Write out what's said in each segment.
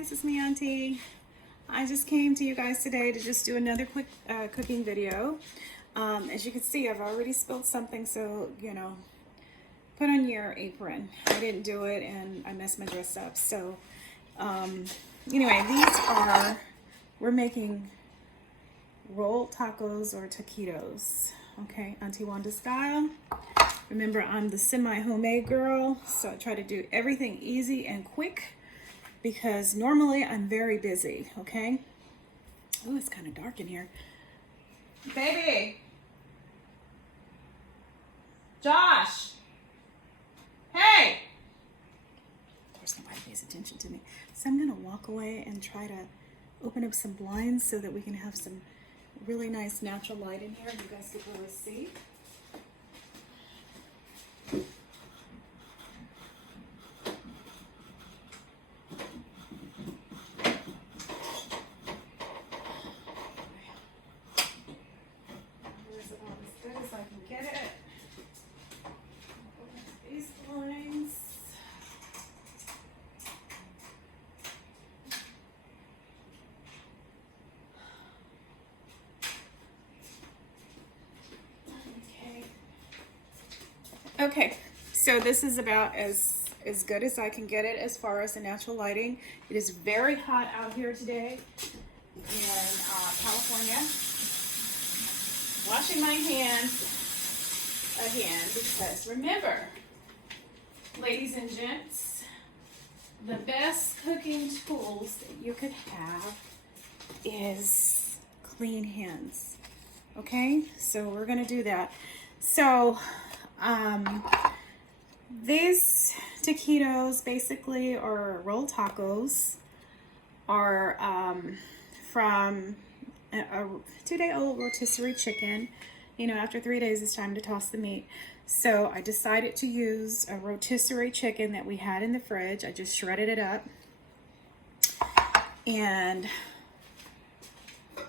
guys, it's me, Auntie. I just came to you guys today to just do another quick cooking video. As you can see, I've already spilled something, so, you know, put on your apron. I didn't do it, and I messed my dress up. So, anyway, we're making rolled tacos or taquitos, okay, Auntie Wanda style. Remember, I'm the semi-homemade girl, so I try to do everything easy and quick because normally I'm very busy, okay? Oh, it's kind of dark in here. Baby! Josh! Hey! Of course, nobody pays attention to me. So I'm gonna walk away and try to open up some blinds so that we can have some really nice natural light in here. You guys can really see. Okay, so this is about as good as I can get it as far as the natural lighting. It is very hot out here today in California. Washing my hands again because remember, ladies and gents, the best cooking tools that you could have is clean hands. Okay, so we're gonna do that. So these taquitos basically, or rolled tacos, are from a 2-day-old rotisserie chicken. You know, after 3 days, it's time to toss the meat. So I decided to use a rotisserie chicken that we had in the fridge. I just shredded it up. And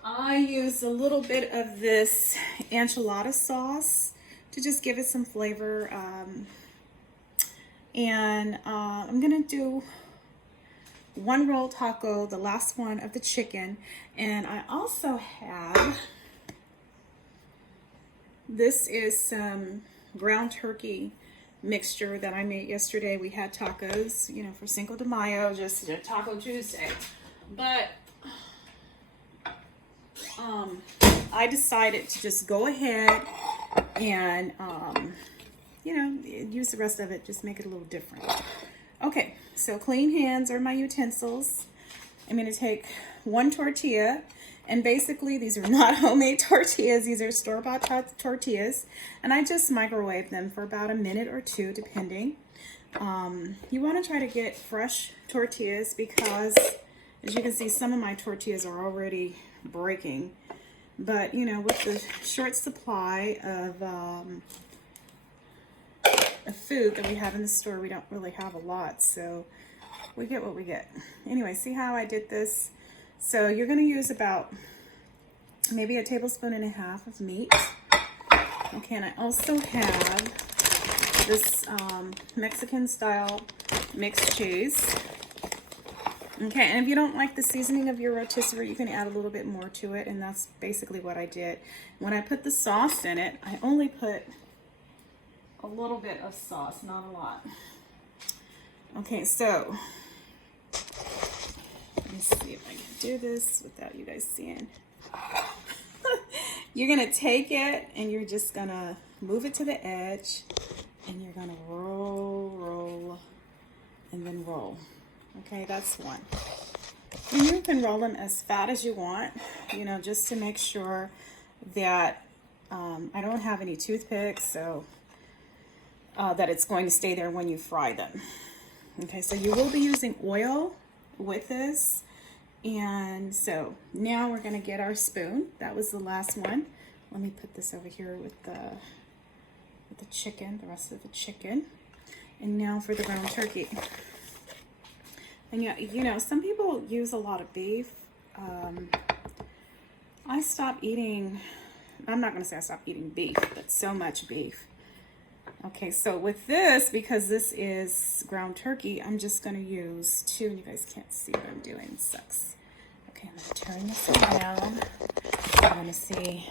I used a little bit of this enchilada sauce to just give it some flavor. I'm gonna do one rolled taco, the last one of the chicken. And I also have, this is some ground turkey mixture that I made yesterday. We had tacos, you know, for Cinco de Mayo, just Taco Tuesday. But I decided to just go ahead and, you know, use the rest of it, just make it a little different. Okay, so clean hands are my utensils. I'm going to take one tortilla, and basically these are not homemade tortillas. These are store-bought tortillas, and I just microwave them for about a minute or two, depending. You want to try to get fresh tortillas because, as you can see, some of my tortillas are already breaking. But, you know, with the short supply of food that we have in the store, we don't really have a lot, so we get what we get. Anyway, see how I did this? So you're going to use about maybe 1.5 tablespoons of meat. Okay, and I also have this Mexican style mixed cheese. Okay, and if you don't like the seasoning of your rotisserie, you can add a little bit more to it, and that's basically what I did. When I put the sauce in it, I only put a little bit of sauce, not a lot. Okay, so let me see if I can do this without you guys seeing. You're gonna take it and you're just gonna move it to the edge, and you're gonna roll, and then roll. Okay, that's one. And you can roll them as fat as you want, you know, just to make sure that I don't have any toothpicks, so that it's going to stay there when you fry them. Okay, so you will be using oil with this. And so now we're going to get our spoon. That was the last one. Let me put this over here with the chicken, the rest of the chicken. And now for the ground turkey. And yeah, you know, some people use a lot of beef. I stopped eating, I'm not going to say I stopped eating beef, but so much beef. Okay, so with this, because this is ground turkey, I'm just going to use 2, and you guys can't see what I'm doing. It sucks. Okay, I'm going to turn this around. I'm going to see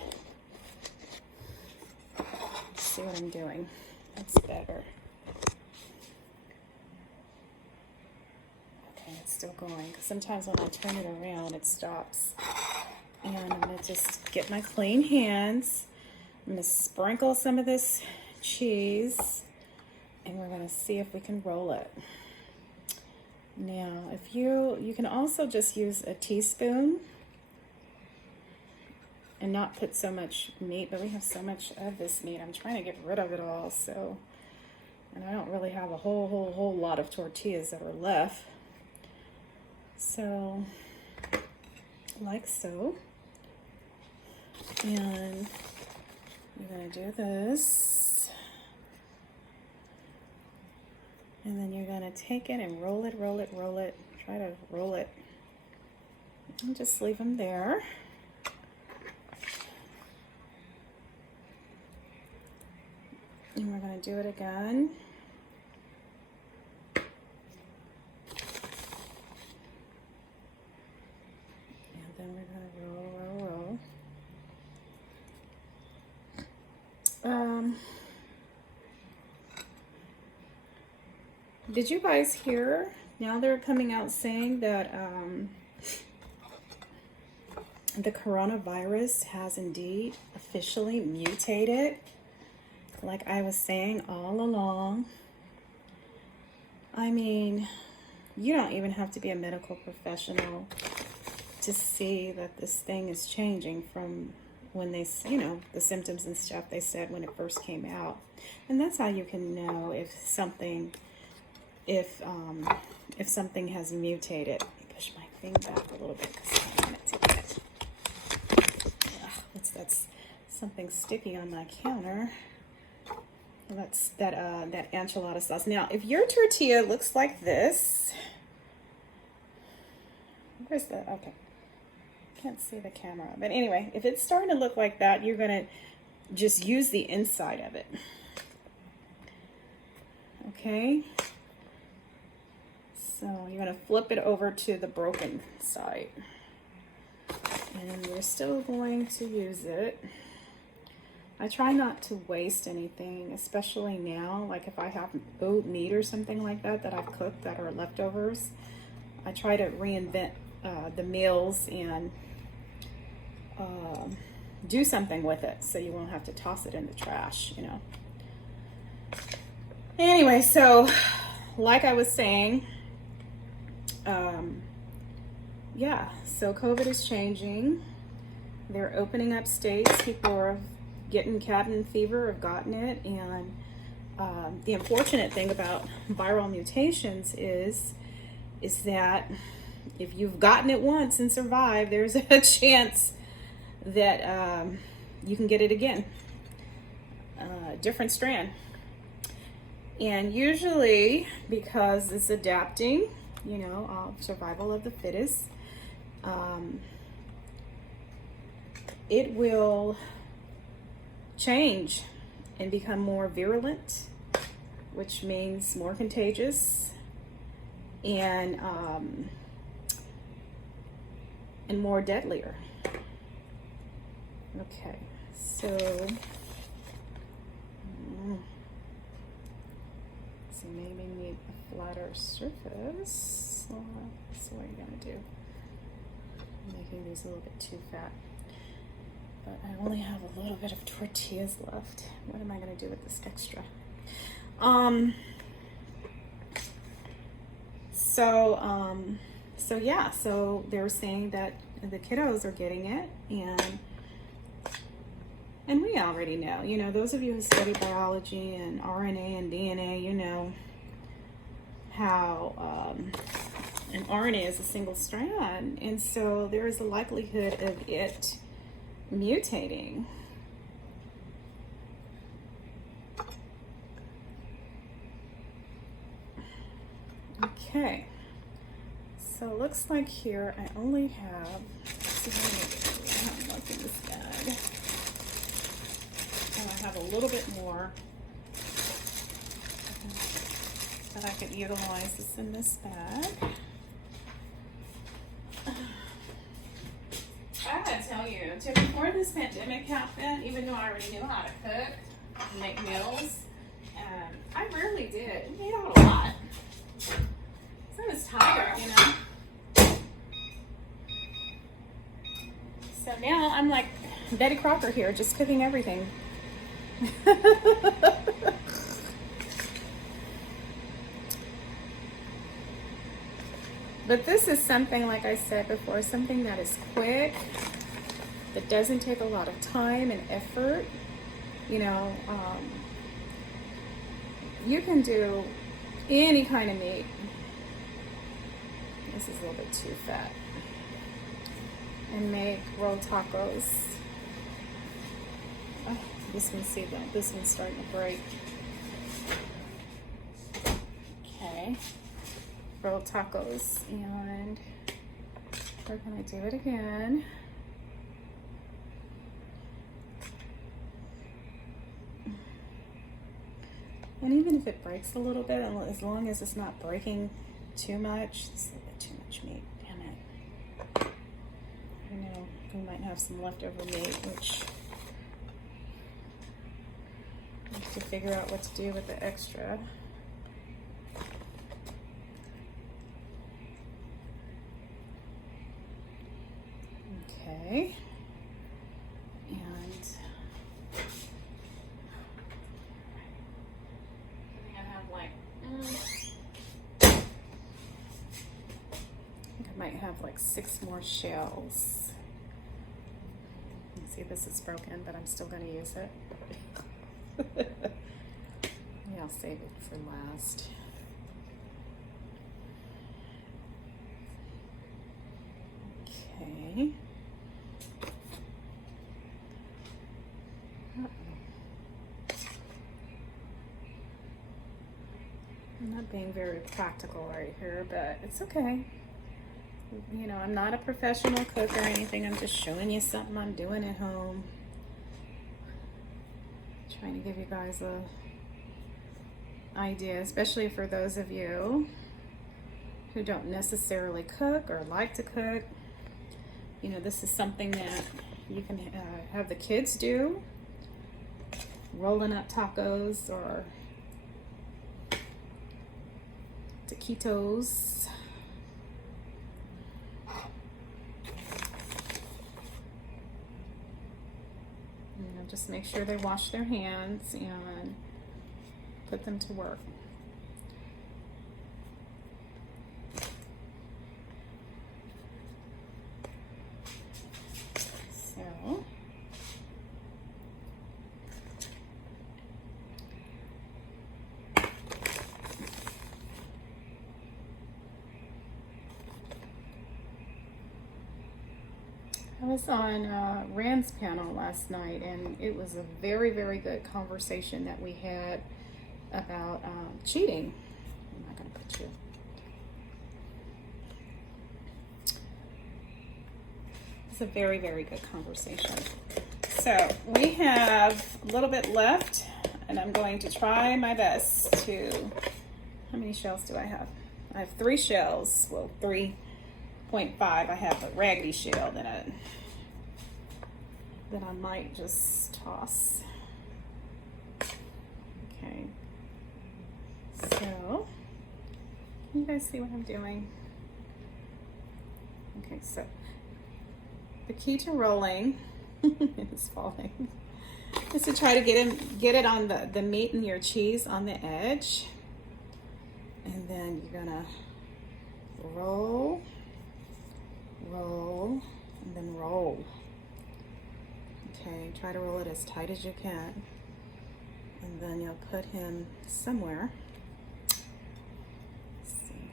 what I'm doing. That's better. Okay, it's still going, because sometimes when I turn it around, it stops. And I'm going to just get my clean hands. I'm going to sprinkle some of this cheese, and we're going to see if we can roll it. Now, if you can also just use a teaspoon and not put so much meat, but we have so much of this meat. I'm trying to get rid of it all, so, and I don't really have a whole lot of tortillas that are left. So, like so. And you're going to do this, and then you're going to take it and roll it. Try to roll it, and just leave them there. And we're going to do it again. And then we're going to roll. Did you guys hear? Now they're coming out saying that the coronavirus has indeed officially mutated. Like I was saying all along. I mean, you don't even have to be a medical professional to see that this thing is changing from when they, the symptoms and stuff they said when it first came out. And that's how you can know if something has mutated. Let me push my thing back a little bit because I want it to get. That's something sticky on my counter. That's that enchilada sauce. Now, if your tortilla looks like this, where's the, okay, can't see the camera. But anyway, if it's starting to look like that, you're gonna just use the inside of it. Okay. So you're gonna flip it over to the broken side. And we're still going to use it. I try not to waste anything, especially now. Like if I have oat meat or something like that that I've cooked that are leftovers, I try to reinvent the meals and do something with it so you won't have to toss it in the trash, Anyway, so like I was saying, yeah, so COVID is changing. They're opening up states. People are getting cabin fever, have gotten it. And the unfortunate thing about viral mutations is that if you've gotten it once and survived, there's a chance that you can get it again. Different strand. And usually, because it's adapting, survival of the fittest, it will change and become more virulent, which means more contagious and more deadlier. Okay, so maybe need a flatter surface. So that's what you're gonna do. I'm making these a little bit too fat. But I only have a little bit of tortillas left. What am I going to do with this extra? So yeah, so they were saying that the kiddos are getting it, and we already know, those of you who study biology and RNA and DNA, how an RNA is a single strand, and so there is a likelihood of it mutating. Okay, so it looks like here I only have, let's see how much in this bag. And I have a little bit more. But I could utilize this in this bag. I gotta tell you, before this pandemic happened, even though I already knew how to cook and make meals, I rarely did. I ate out a lot. So I was tired, you know. So now I'm like Betty Crocker here, just cooking everything. But this is something, like I said before, something that is quick, that doesn't take a lot of time and effort. You know, you can do any kind of meat. This is a little bit too fat. And make roll tacos. Oh, this one's, see that? This one's starting to break. Okay. Roll tacos, and we're gonna do it again. And even if it breaks a little bit, as long as it's not breaking too much, it's a little bit too much meat, damn it. I know, we might have some leftover meat, which I have to figure out what to do with the extra. Okay, and I have like, I think I might have like 6 more shells. You see, this is broken, but I'm still going to use it. Maybe I'll save it for last. Okay. I'm not being very practical right here, but it's okay. You know, I'm not a professional cook or anything. I'm just showing you something I'm doing at home. Trying to give you guys a idea, especially for those of you who don't necessarily cook or like to cook. You know, this is something that you can have the kids do. Rolling up tacos or taquitos. You know, just make sure they wash their hands and put them to work. So, I was on Rand's panel last night, and it was a very, very good conversation that we had about cheating. I'm not going to put you. It's a very, very good conversation. So we have a little bit left, and I'm going to try my best to, how many shells do I have? I have 3 shells, well, 3.5. I have a raggedy shell that I might just toss. Okay. So, can you guys see what I'm doing? Okay, so the key to rolling is falling. Is to try to get it on the meat and your cheese on the edge, and then you're gonna roll, roll, and then roll. Okay, try to roll it as tight as you can, and then you'll put him somewhere. Let's see.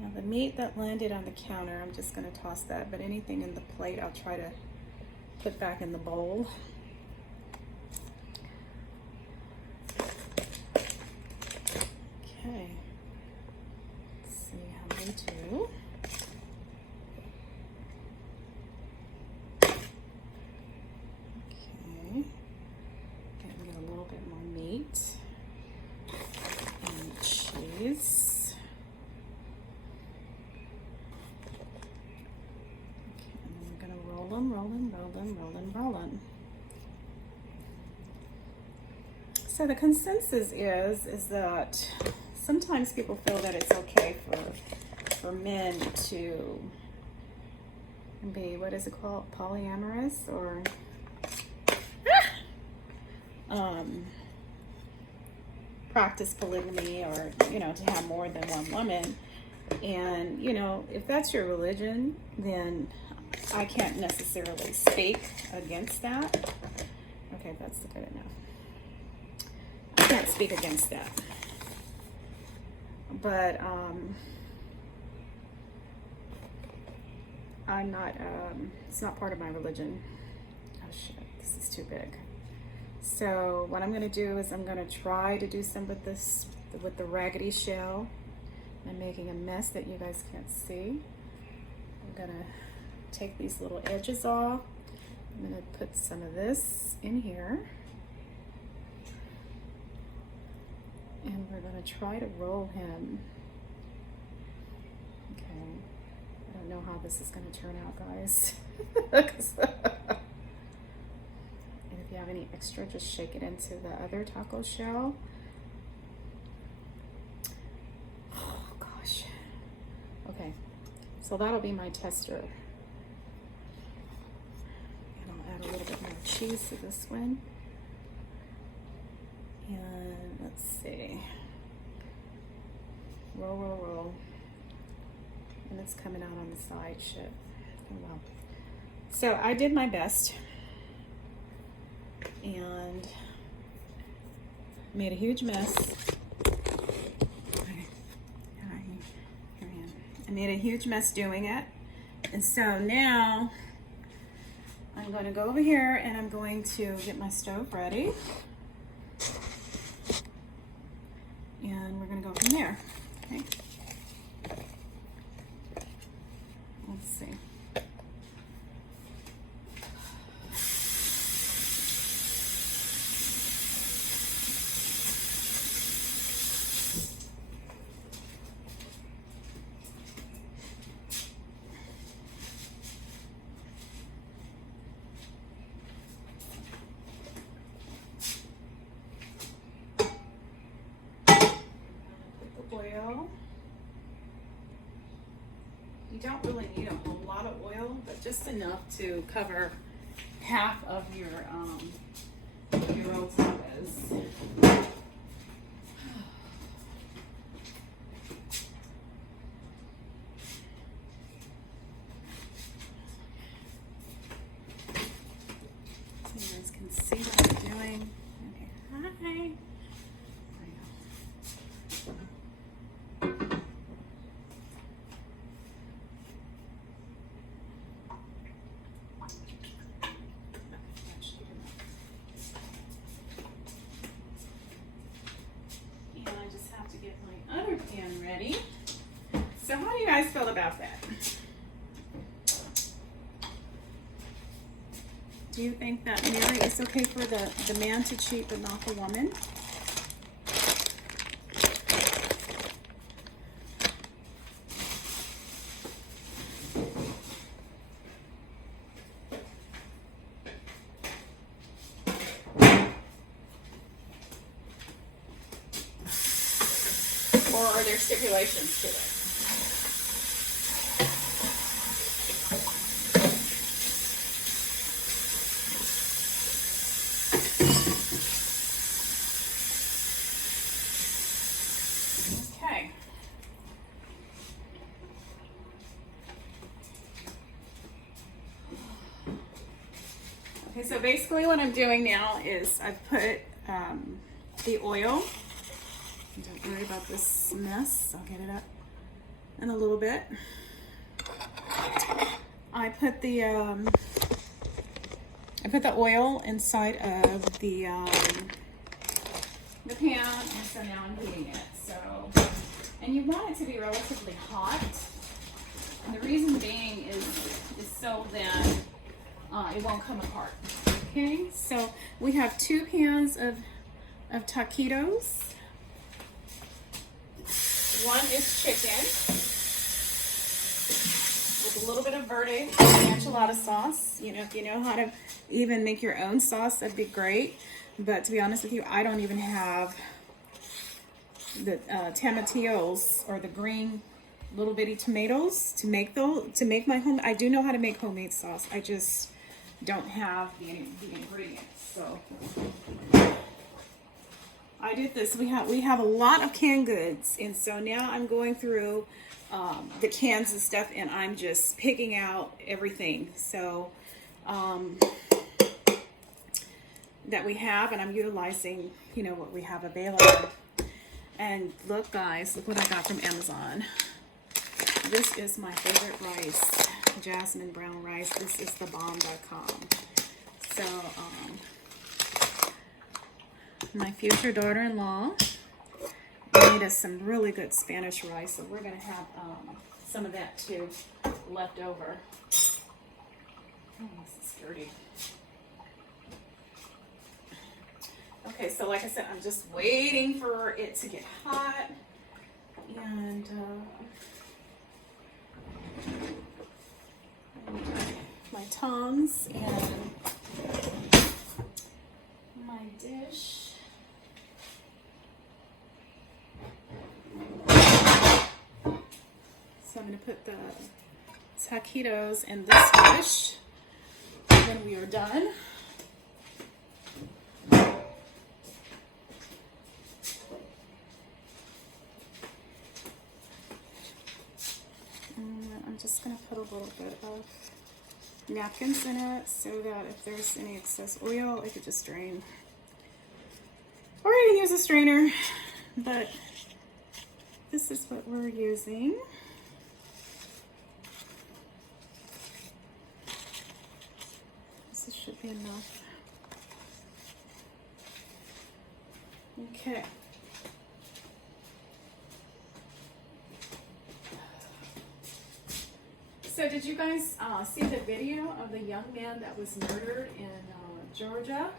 Now the meat that landed on the counter, I'm just going to toss that, but anything in the plate I'll try to put back in the bowl. Okay, let's see how we do. Okay, get a little bit more meat. rolling, rolling, rolling, rolling. So the consensus is that sometimes people feel that it's okay for men to be, what is it called, polyamorous, or practice polygamy, or, you know, to have more than one woman. And, you know, if that's your religion, then I can't necessarily speak against that. Okay, that's good enough. I can't speak against that. But I'm not, it's not part of my religion. Oh shit, this is too big. So what I'm going to do is I'm going to try to do some with this, with the raggedy shell. I'm making a mess that you guys can't see. I'm going to take these little edges off. I'm going to put some of this in here. And we're going to try to roll him. Okay. I don't know how this is going to turn out, guys. And if you have any extra, just shake it into the other taco shell. Oh, gosh. Okay. So that'll be my tester. And I'll add a little bit more cheese to this one. And let's see. Roll, roll, roll. And it's coming out on the side. Shit. Oh well. So I did my best. And made a huge mess. Okay. Here I am. I made a huge mess doing it. And so now I'm going to go over here and I'm going to get my stove ready. And we're going to go from there. Okay. Let's see. Oil. You don't really need a whole lot of oil, but just enough to cover half of your roll tapas. So you guys can see what I'm doing. Okay, hi. Ready? So how do you guys feel about that? Do you think that, Mary, it's okay for the man to cheat but not the woman? Or are there stipulations to it? Okay. Okay, so basically what I'm doing now is I've put the oil. Don't worry about this mess. I'll get it up in a little bit. I put the oil inside of the pan, and so now I'm heating it. So, and you want it to be relatively hot. And the reason being is so that it won't come apart. Okay, so we have 2 pans of taquitos. One is chicken with a little bit of Verde enchilada sauce. You know, if you know how to even make your own sauce, that'd be great. But to be honest with you, I don't even have the tomatillos or the green little bitty tomatoes to make my home. I do know how to make homemade sauce. I just don't have the ingredients. So I did this. We have a lot of canned goods, and so now I'm going through the cans and stuff, and I'm just picking out everything. So that we have, and I'm utilizing, you know, what we have available. And look, guys, look what I got from Amazon. This is my favorite rice, jasmine brown rice. This is the bomb.com. So, my future daughter-in-law made us some really good Spanish rice, so we're going to have some of that too left over. Oh, this is dirty. Okay, so like I said, I'm just waiting for it to get hot, and my tongs and my dish. So I'm going to put the taquitos in this dish when we are done. I'm just going to put a little bit of napkins in it so that if there's any excess oil, I could just drain. Or I can use a strainer, but this is what we're using. This should be enough. Okay. So did you guys see the video of the young man that was murdered in Georgia?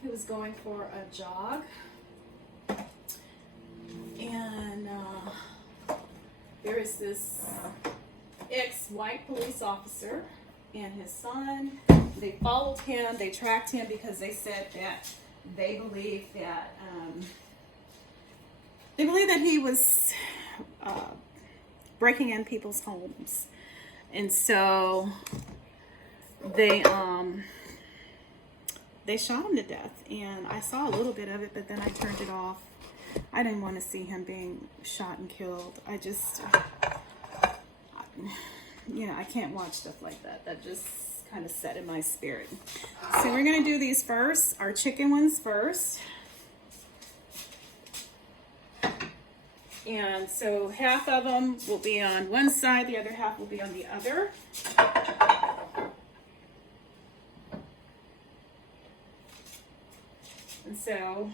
He was going for a jog. And there is this ex-white police officer and his son. They followed him, they tracked him because they said that they believed that he was breaking in people's homes. And so they shot him to death, and I saw a little bit of it, but then I turned it off. I didn't want to see him being shot and killed. I just, you know, I can't watch stuff like that. That just kind of set in my spirit. So we're going to do these first, our chicken ones first. And so half of them will be on one side, the other half will be on the other. And so,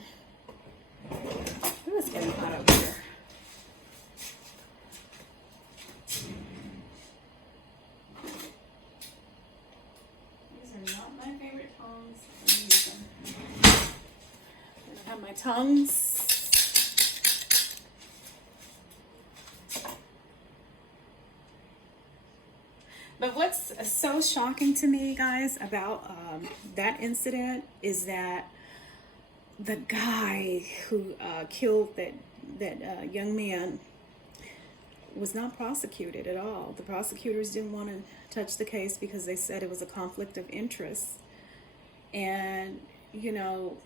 ooh, it's getting hot over here. These are not my favorite tongs. I'm gonna use them. I have my tongs. But what's so shocking to me, guys, about that incident is that the guy who killed that young man was not prosecuted at all. The prosecutors didn't want to touch the case because they said it was a conflict of interest. And, you know,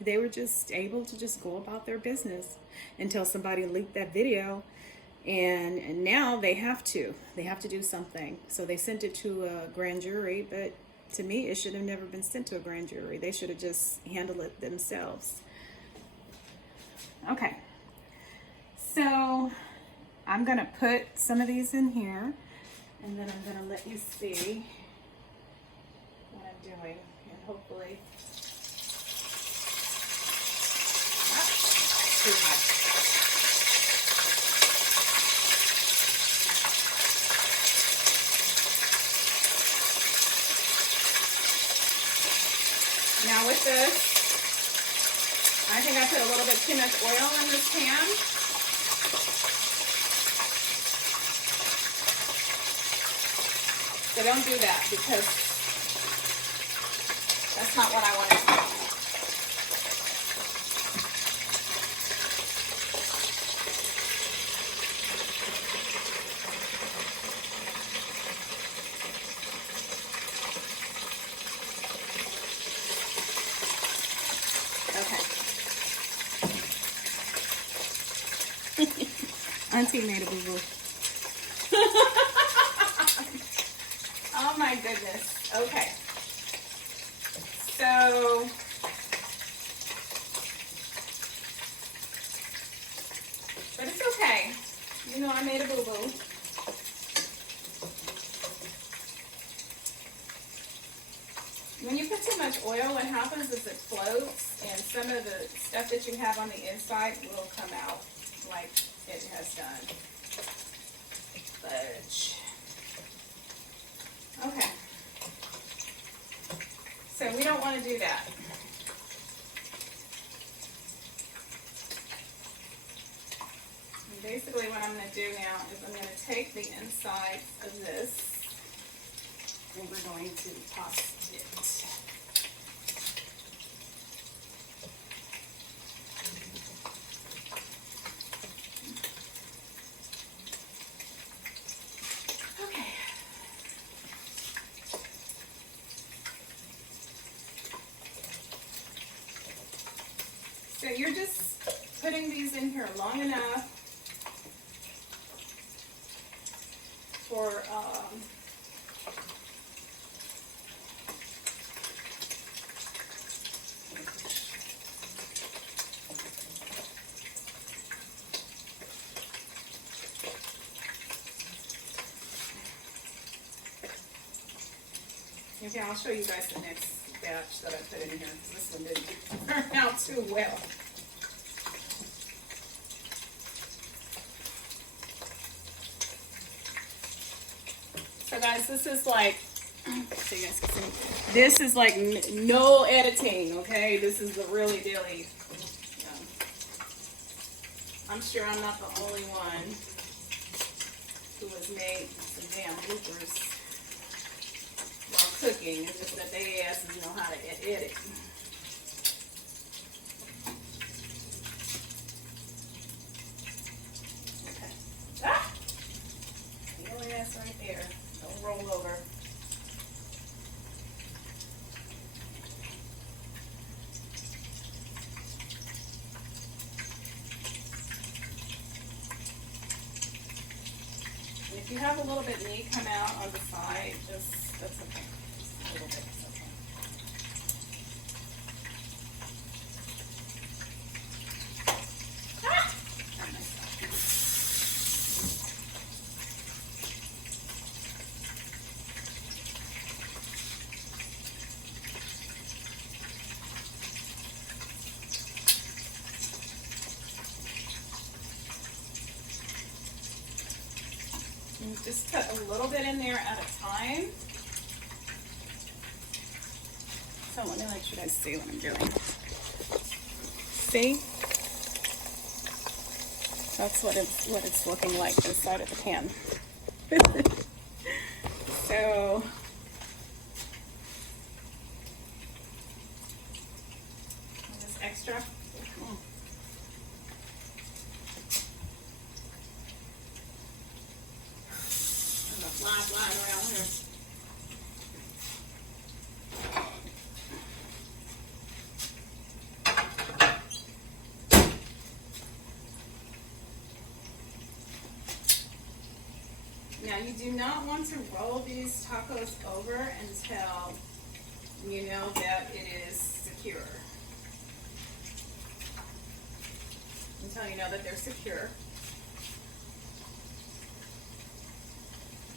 they were just able to just go about their business until somebody leaked that video. And now they have to do something. So they sent it to a grand jury, but to me, it should have never been sent to a grand jury. They should have just handled it themselves. Okay. So I'm going to put some of these in here, and then I'm going to let you see what I'm doing. And hopefully, that's too hot. Now with this, I think I put a little bit too much oil in this pan. don't do that because that's not what I want to do. Okay. Auntie made a boo-boo. Oh my goodness. Okay. So but it's okay. You know I made a boo-boo. When you put too much oil, what happens is it floats, and some of the stuff that you have on the inside will come out like it has done. Fudge. Okay. So we don't want to do that. And basically what I'm going to do now is I'm going to take the inside of this and we're going to toss it. Okay. So you're just putting these in here long enough for okay, I'll show you guys the next batch that I put in here because this one didn't turn out too well. So guys, this is like, so you guys can see, this is like no editing, okay? This is the really dealy. I'm sure I'm not the only one who has made some damn bloopers while cooking. It's just that they asses know how to edit. Okay. Ah! Your ass right there. Don't roll over. And if you have a little bit meat come out on the side, that's okay. Just a little bit is okay. Ah! Got myself. And just put a little bit in there at a time. So let me let you guys see what I'm doing. See? That's what it's looking like inside of the pan. So this extra. There's a fly flying around here. Now you do not want to roll these tacos over until you know that it is secure. Until you know that they're secure.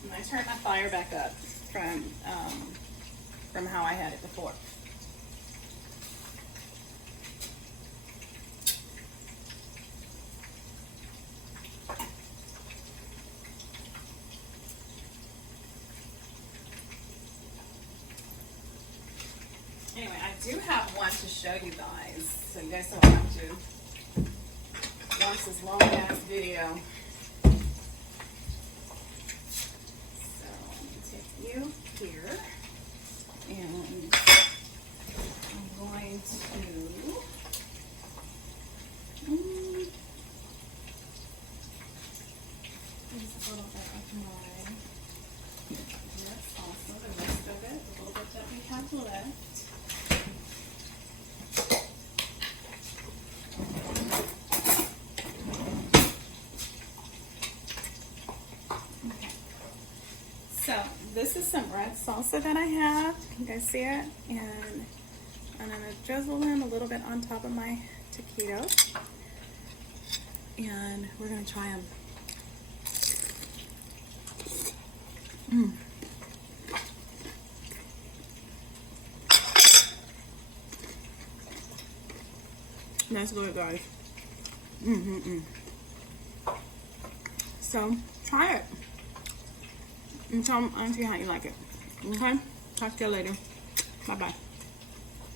And I turned my fire back up from how I had it before. Anyway, I do have one to show you guys, so you guys don't have to watch this long ass video. So let me take you. use a little bit of my red salsa, the rest of it, a little bit that we have left. So this is some red salsa that I have. You guys see it? And I'm gonna drizzle them a little bit on top of my taquitos. And we're gonna try them. That's good, guys. So try it and tell Auntie how you like it. Okay? Talk to you later. Bye-bye.